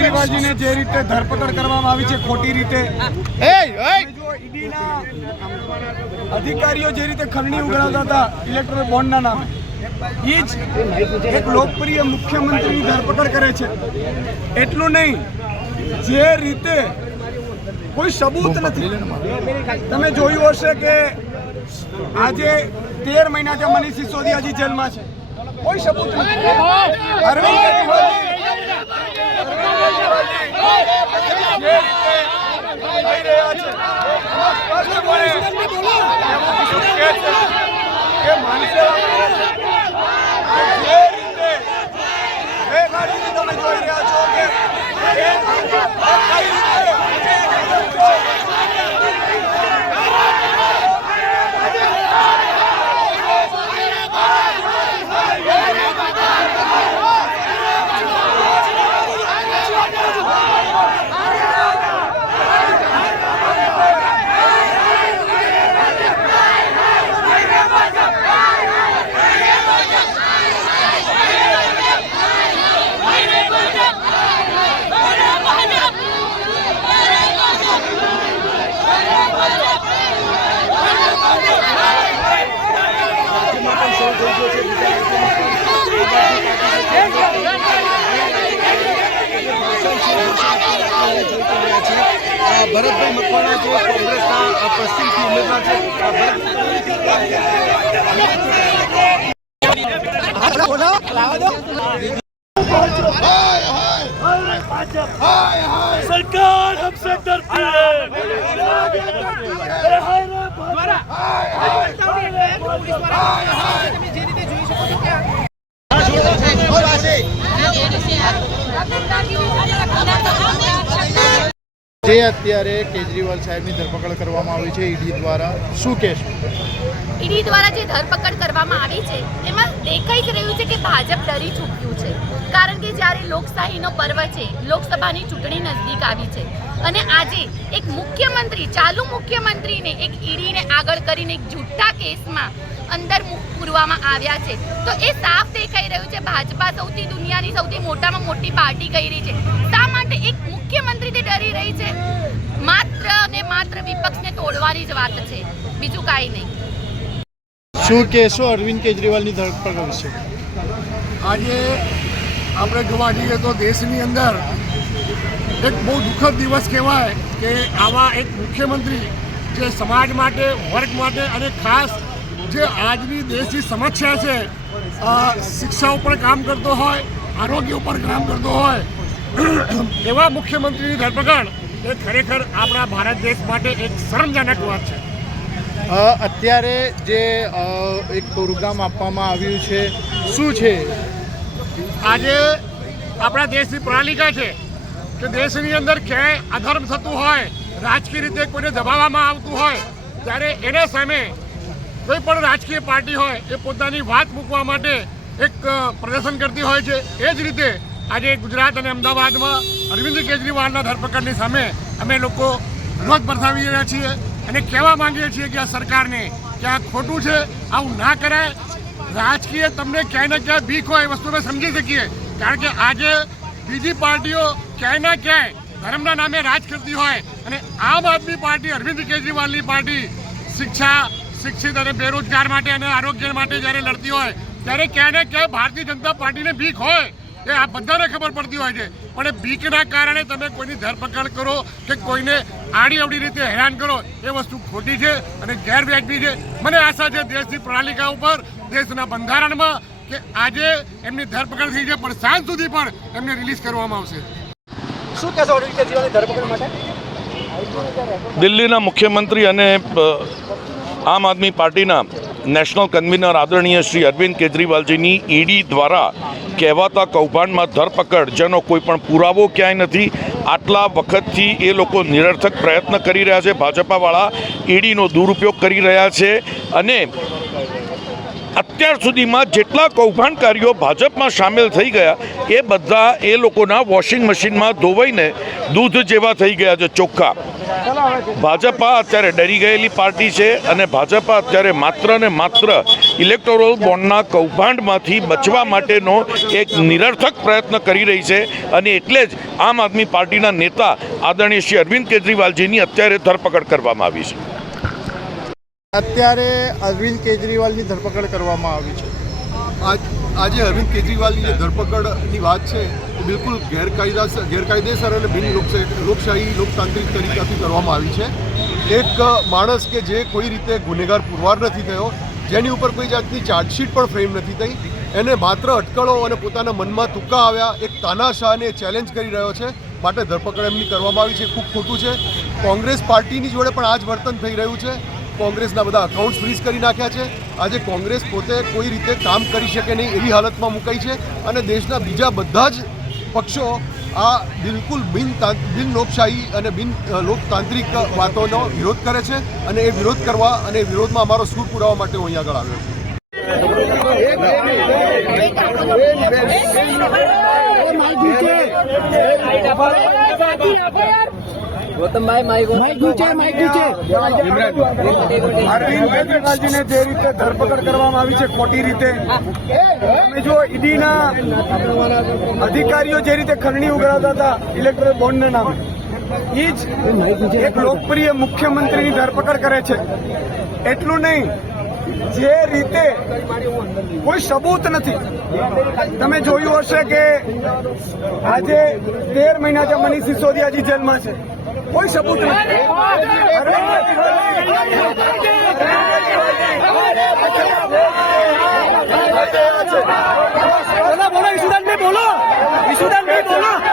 કેજરીવાલજીને જે રીતે ધરપકડ કરવામાં આવી છે ખોટી રીતે. અધિકારીઓ જે રીતે ખંડણી ઉઘરાવતા હતા ઇલેક્ટ્રોનિક બોન્ડના નામે એ જ એક લોકપ્રિય મુખ્યમંત્રીની ધરપકડ કરે છે. એટલું નહીં જે રીતે કોઈ સબૂત નથી. તમે જોયું હશે કે આજે તેર મહિનાથી મનીષ સિસોદિયાજી જેલમાં છે. કોઈ સબૂત નથી. અરવિંદ કેજરીવાલજી જે રીતે થઈ રહ્યા છે એમાં સ્પષ્ટપણે એવું કીધું કે છે કે માની લેવામાં આવે છે કે જે રીતે બે ગાડીથી તમે જોઈ રહ્યા છો કે એ કઈ રીતે ભરતભાઈ મકવાણા જે કોંગ્રેસના પશ્ચિમથી ઉમેદવાર છે सरकार हमसे डरती है જે અત્યારે કેજરીવાલ સાહેબની ધરપકડ કરવામાં આવી છે ઈડી દ્વારા, શું કહેશો? ઈડી દ્વારા જે ધરપકડ કરવામાં આવી છે, એમાં દેખાઈ જ રહ્યું છે કે ભાજપ ડરી ચૂક્યું છે. કારણ કે જ્યારે લોકશાહીનો પર્વ છે, લોકસભાની ચૂંટણી નજદીક આવી છે. અને આજે એક મુખ્યમંત્રી, ચાલુ મુખ્યમંત્રીને એક ઈડીને આગળ કરીને એક જૂઠા કેસમાં અંદર પૂરવામાં આવ્યા છે. તો એ સાફ દેખાઈ રહ્યું છે. ભાજપા સૌથી દુનિયાની સૌથી મોટામાં મોટી પાર્ટી કહી રહી છે? મુખ્યમંત્રીથી ડરી રહી છે માત્ર અને માત્ર વિપક્ષને તોડવાની જ વાત છે. બીજું કાંઈ નહીં. શું કહેશો અરવિંદ કેજરીવાલની ધરપકડ વિશે? આજે આપણે જોવા જઈએ તો દેશની અંદર એક બહુ દુઃખદ દિવસ કહેવાય કે આવા એક મુખ્યમંત્રી જે સમાજ માટે વર્ગ માટે અને ખાસ જે આજની દેશની સમસ્યા છે શિક્ષા ઉપર કામ કરતો હોય આરોગ્ય ઉપર કામ કરતો હોય એવા મુખ્યમંત્રીની ધરપકડ એ ખરેખર આપણા ભારત દેશ માટે એક શરમજનક વાત છે. અત્યારે જે એક પ્રોગ્રામ આપવામાં આવ્યું છે શું છે? આજે આપણા દેશની પ્રણાલિકા છે કે દેશની અંદર ક્યાંય અધર્મ થતું હોય રાજકીય રીતે કોઈને દબાવવામાં આવતું હોય ત્યારે એને સામે કોઈ પણ રાજકીય પાર્ટી હોય એ પોતાની વાત મૂકવા માટે એક પ્રદર્શન કરતી હોય છે. એ જ રીતે આજે ગુજરાત અને અમદાવાદમાં અરવિંદ કેજરીવાલના ધરપકડની સામે અમે લોકો વિરોધ દર્શાવી રહ્યા છીએ અને કહેવા માંગીએ છીએ કે આ સરકારને કે આ ખોટું છે, આવું ના કરાય. રાજકીય તમને ક્યાંય ને ક્યાંય બીક હોય એ વસ્તુ અમે સમજી શકીએ. કારણ કે આજે બીજી પાર્ટીઓ ક્યાંય ના ક્યાંય ધર્મના નામે રાજ કરતી હોય અને આમ આદમી પાર્ટી, અરવિંદ કેજરીવાલની પાર્ટી શિક્ષા, શિક્ષિત અને બેરોજગાર માટે અને આરોગ્ય માટે જ્યારે લડતી હોય, ત્યારે ક્યાંય ને ક્યાંય ભારતીય જનતા પાર્ટીને બીક હોય. એ આ બધાને ખબર પડતી હોય છે. પણ એ બીકના કારણે તમે કોઈની ધરપકડ કરો કે કોઈને આડી અવડી રીતે હેરાન કરો એ વસ્તુ ખોટી છે અને ગેરવ્યાજબી છે. મને આશા છે દેશની પ્રણાલિકા ઉપર દેશના બંધારણમાં કે આજે એમની ધરપકડ થઈ છે પણ સાંજ સુધી પણ એમને રિલીઝ કરવામાં આવશે. શું કહેશો ધરપકડ માટે? દિલ્હીના મુખ્યમંત્રી અને આમ આદમી પાર્ટીના નેશનલ કન્વીનર આદરણીય શ્રી અરવિંદ કેજરીવાલજીની ઈડી દ્વારા કહેવાતા કૌભાંડમાં ધરપકડ, જેનો કોઈ પણ પુરાવો ક્યાંય નથી. આટલા વખતથી એ લોકો નિરર્થક પ્રયત્ન કરી રહ્યા છે. ભાજપાવાળા ઈડીનો દુરુપયોગ કરી રહ્યા છે. અને અત્યાર સુધીમાં જેટલા કૌભાંડકારીઓ ભાજપમાં સામેલ થઈ ગયા, એ બધા એ લોકોના વોશિંગ મશીનમાં ધોવાઈને દૂધ જેવા થઈ ગયા છે, ચોખ્ખા. ભાજપા અત્યારે ડરી ગયેલી પાર્ટી છે અને ભાજપા અત્યારે માત્ર ને માત્ર ઇલેક્ટોરલ બોન્ડના કૌભાંડમાંથી બચવા માટેનો એક નિરર્થક પ્રયત્ન કરી રહી છે અને એટલે જ આમ આદમી પાર્ટીના નેતા આદરણીય શ્રી અરવિંદ કેજરીવાલજીની અત્યારે ધરપકડ કરવામાં આવી છે. અત્યારે અરવિંદ કેજરીવાલની ધરપકડ કરવામાં આવી છે. આજ અરવિંદ કેજરીવાલની જે ધરપકડની વાત છે, એ બિલકુલ ગેરકાયદા ગેરકાયદેસર અને બિન લોકશાહી, લોકતાંત્રિક તરીકાથી કરવામાં આવી છે. એક માણસ કે જે કોઈ રીતે ગુનેગાર પુરવાર નથી થયો, જેની ઉપર કોઈ જાતની ચાર્જશીટ પણ ફ્રેમ નથી થઈ, એને માત્ર અટકળો અને પોતાના મનમાં તુક્કા આવ્યા, એક તાનાશાહને ચેલેન્જ કરી રહ્યો છે. માટે ધરપકડ એમની કરવામાં આવી છે, ખૂબ ખોટું છે. કોંગ્રેસ પાર્ટીની જોડે પણ આ જ વર્તન થઈ રહ્યું છે. કોંગ્રેસના બધા અકાઉન્ટ્સ ફ્રીઝ કરી નાખ્યા છે. આજે કોંગ્રેસ પોતે કોઈ રીતે કામ કરી શકે નહીં એવી હાલતમાં મુકાઈ છે અને દેશના બીજા બધા જ પક્ષો આ બિલકુલ બિન બિન લોકશાહી અને બિન લોકતાંત્રિક વાતોનો વિરોધ કરે છે અને એ વિરોધ કરવા અને વિરોધમાં અમારો સૂર પુરાવા માટે હું અહીંયા આગળ આવ્યો છું. અરવિંદ કેજરીવાલજીને જે રીતે ધરપકડ કરવામાં આવી છે ખોટી રીતે. તમે જો ઈડીના અધિકારીઓ જે રીતે ખરણી ઉગાડતા હતા ઇલેક્ટ્રોનિક બોન્ડના નામે એ જ એક લોકપ્રિય મુખ્યમંત્રીની ધરપકડ કરે છે. એટલું નહીં જે રીતે કોઈ સબૂત નથી. તમે જોયું હશે કે આજે તેર મહિના જે મનીષ સિસોદિયાજી જેલમાં છે. કોઈ સબૂત નથી બોલો બોલો ઈશુદાન બોલો ઈશુદાન બોલો